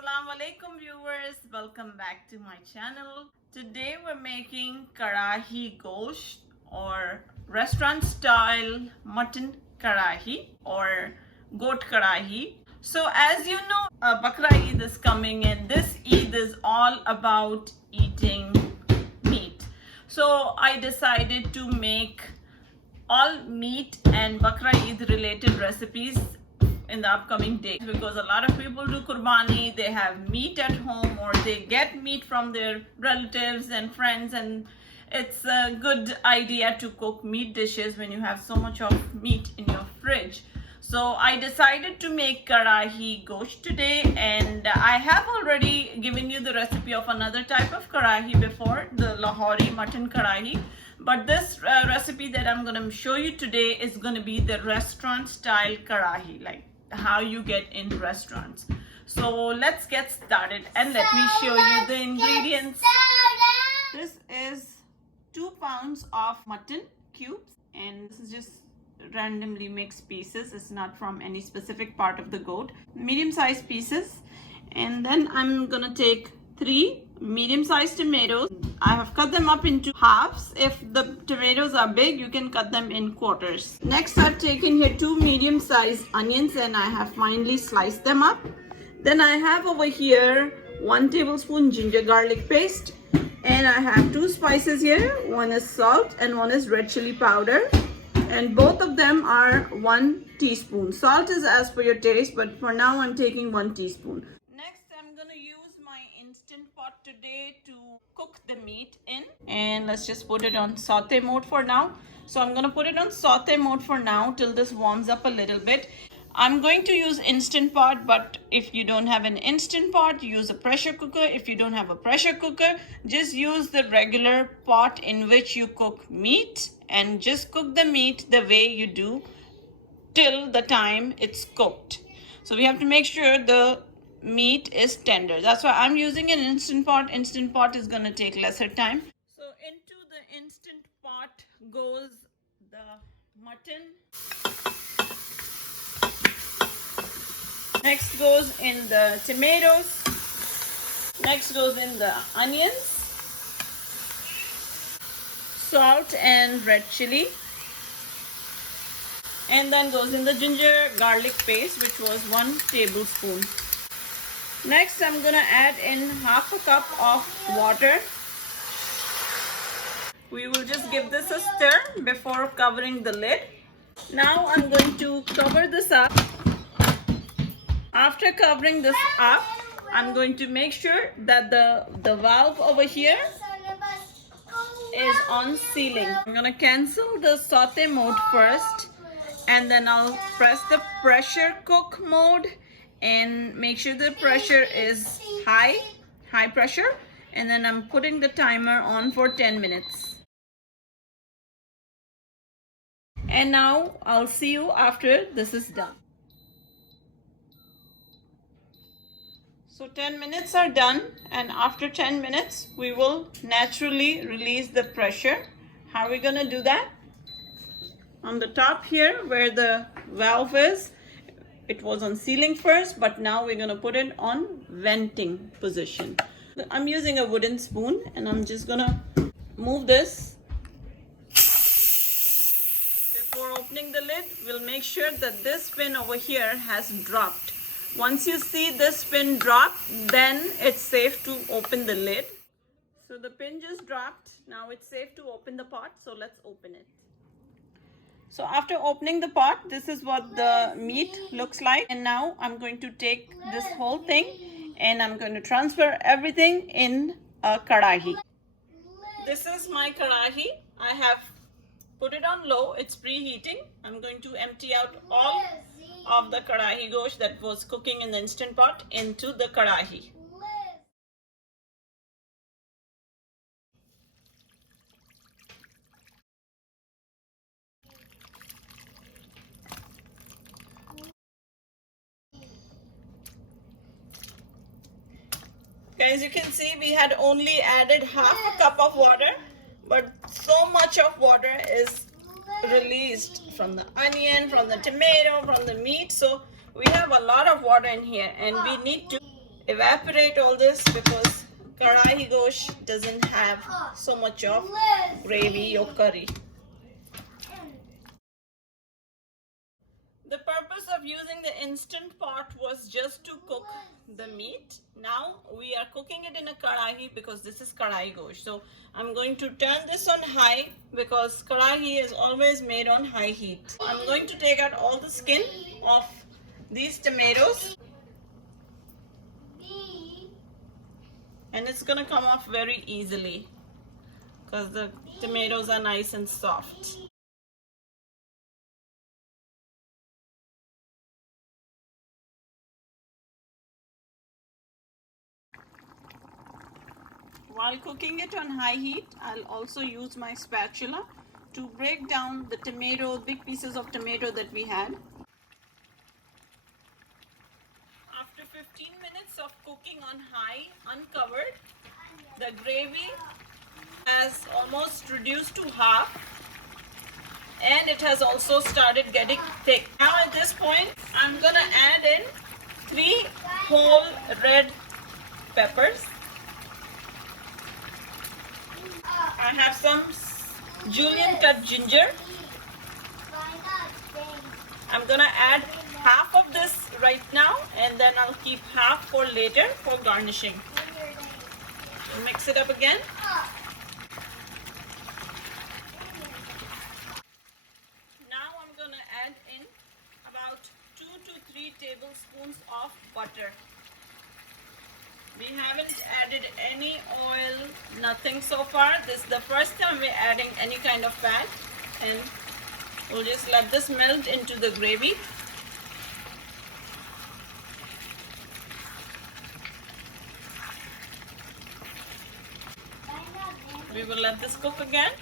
Assalamu alaikum viewers, welcome back to my channel. Today we're making karahi gosht or restaurant style mutton karahi or goat karahi. So as you know, Bakra Eid is coming and this Eid is all about eating meat. So I decided to make all meat and Bakra Eid related recipes in the upcoming days, because a lot of people do Qurbani, they have meat at home or they get meat from their relatives and friends, and it's a good idea to cook meat dishes when you have so much of meat in your fridge. So I decided to make karahi gosht today, and I have already given you the recipe of another type of karahi before, the Lahori mutton karahi. But this recipe that I'm going to show you today is going to be the restaurant style karahi, like how you get in restaurants. So let's get started and let me show you the ingredients. This is 2 pounds of mutton cubes, and this is just randomly mixed pieces. It's not from any specific part of the goat. Medium-sized pieces. And then I'm gonna take 3 medium-sized tomatoes. I have cut them up into halves. If the tomatoes are big, you can cut them in quarters. Next, I've taken here 2 medium-sized onions and I have finely sliced them up. Then I have over here 1 tablespoon ginger garlic paste, and I have 2 spices here. One is salt and one is red chili powder, and both of them are 1 teaspoon. Salt is as per your taste, but for now I'm taking 1 teaspoon. Next, I'm gonna use my instant pot today to cook the meat in, and let's just put it on saute mode for now. So I'm gonna put it on saute mode for now till this warms up a little bit. I'm going to use instant pot, but if you don't have an instant pot, use a pressure cooker. If you don't have a pressure cooker, just use the regular pot in which you cook meat, and just cook the meat the way you do till the time it's cooked. So we have to make sure the meat is tender. That's why I'm using an instant pot. Instant pot is going to take lesser time. So into the instant pot goes the mutton. Next goes in the tomatoes. Next goes in the onions, salt and red chili. And then goes in the ginger garlic paste, which was 1 tablespoon. Next, I'm gonna add in half a cup of water. We will just give this a stir before covering the lid. Now I'm going to cover this up. After covering this up, I'm going to make sure that the valve over here is on sealing. I'm gonna cancel the saute mode first, and then I'll press the pressure cook mode and make sure the pressure is high pressure, and then I'm putting the timer on for 10 minutes. And now I'll see you after this is done. So 10 minutes are done, and after 10 minutes we will naturally release the pressure. How are we going to do that? On the top here where the valve is, it was on sealing first, but now we're going to put it on venting position. I'm using a wooden spoon, and I'm just going to move this. Before opening the lid, we'll make sure that this pin over here has dropped. Once you see this pin drop, then it's safe to open the lid. So the pin just dropped. Now it's safe to open the pot. So let's open it. So after opening the pot, this is what the meat looks like. And now I'm going to take this whole thing and I'm going to transfer everything in a karahi. This is my karahi. I have put it on low. It's preheating. I'm going to empty out all of the karahi gosht that was cooking in the instant pot into the karahi. Okay, as you can see, we had only added half a cup of water, but so much of water is released from the onion, from the tomato, from the meat. So we have a lot of water in here, and we need to evaporate all this because karahi gosh doesn't have so much of gravy or curry. The purpose of using the instant pot was just to cook the meat. Now we are cooking it in a karahi because this is karahi gosh. So I'm going to turn this on high because karahi is always made on high heat. I'm going to take out all the skin of these tomatoes. And it's gonna come off very easily because the tomatoes are nice and soft. While cooking it on high heat, I'll also use my spatula to break down the tomato, big pieces of tomato that we had. After 15 minutes of cooking on high, uncovered, the gravy has almost reduced to half and it has also started getting thick. Now at this point, I'm gonna add in 3 whole red peppers. I have some julienne cut ginger. I'm gonna add half of this right now and then I'll keep half for later for garnishing. Mix it up again. Now I'm gonna add in about 2 to 3 tablespoons of butter. We haven't added any oil, nothing so far. This is the first time we're adding any kind of fat, and we'll just let this melt into the gravy. We will let this cook again.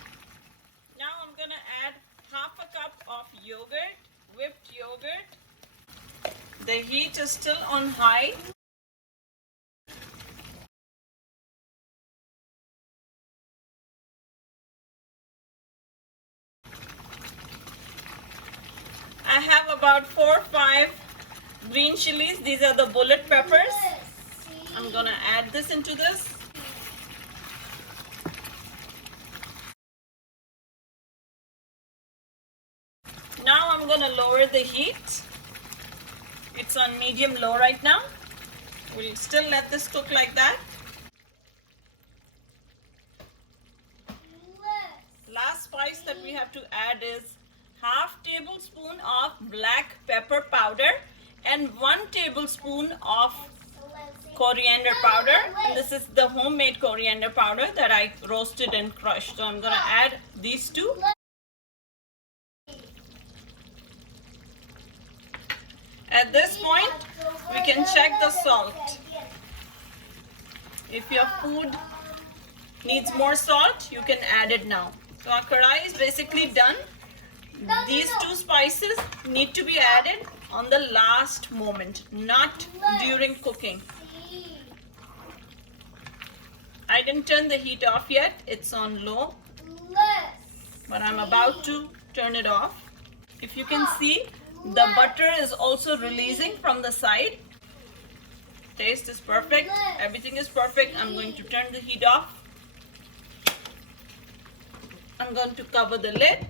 Now I'm gonna add half a cup of yogurt, whipped yogurt. The heat is still on high. I have about 4 or 5 green chilies. These are the bullet peppers. I'm gonna add this into this. Now I'm gonna lower the heat. It's on medium low right now. We'll still let this cook like that. Last spice that we have to add is half tablespoon of black pepper powder and 1 tablespoon of coriander powder. And this is the homemade coriander powder that I roasted and crushed. So I'm gonna add these two. At this point, we can check the salt. If your food needs more salt, you can add it now. So our karahi is basically done. These 2 spices need to be added on the last moment, not during cooking. I didn't turn the heat off yet. It's on low, but I'm about to turn it off. If you can see, the butter is also releasing from the side. Taste is perfect. Everything is perfect. I'm going to turn the heat off. I'm going to cover the lid.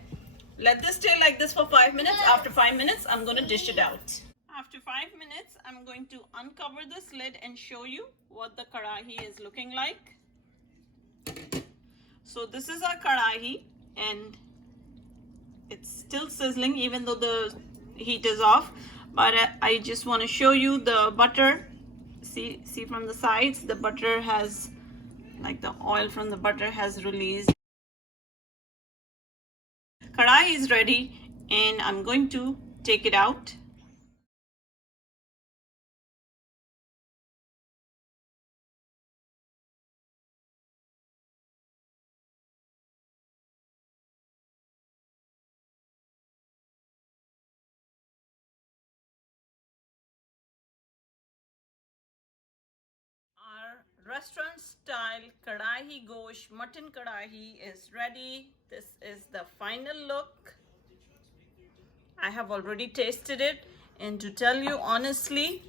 Let this stay like this for 5 minutes. After 5 minutes, I'm going to dish it out. After 5 minutes, I'm going to uncover this lid and show you what the karahi is looking like. So this is our karahi and it's still sizzling even though the heat is off. But I just want to show you the butter. See from the sides, the butter has, like the oil from the butter has released. Karahi is ready and I'm going to take it out. Our restaurant style karahi gosh mutton karahi is ready. This is the final look. I have already tasted it, and to tell you honestly,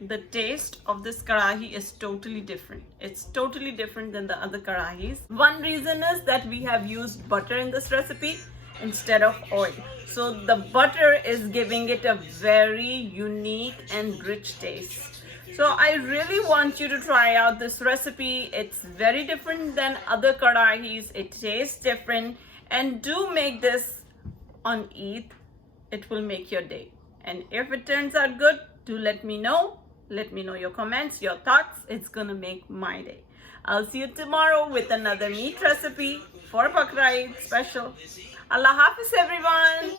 the taste of this karahi is totally different. It's totally different than the other karahis. One reason is that we have used butter in this recipe instead of oil. So the butter is giving it a very unique and rich taste. So I really want you to try out this recipe. It's very different than other karahis. It tastes different, and do make this on Eid. It will make your day. And if it turns out good, do let me know. Let me know your comments, your thoughts. It's gonna make my day. I'll see you tomorrow with another meat recipe for Bakra Eid special. Allah Hafiz everyone.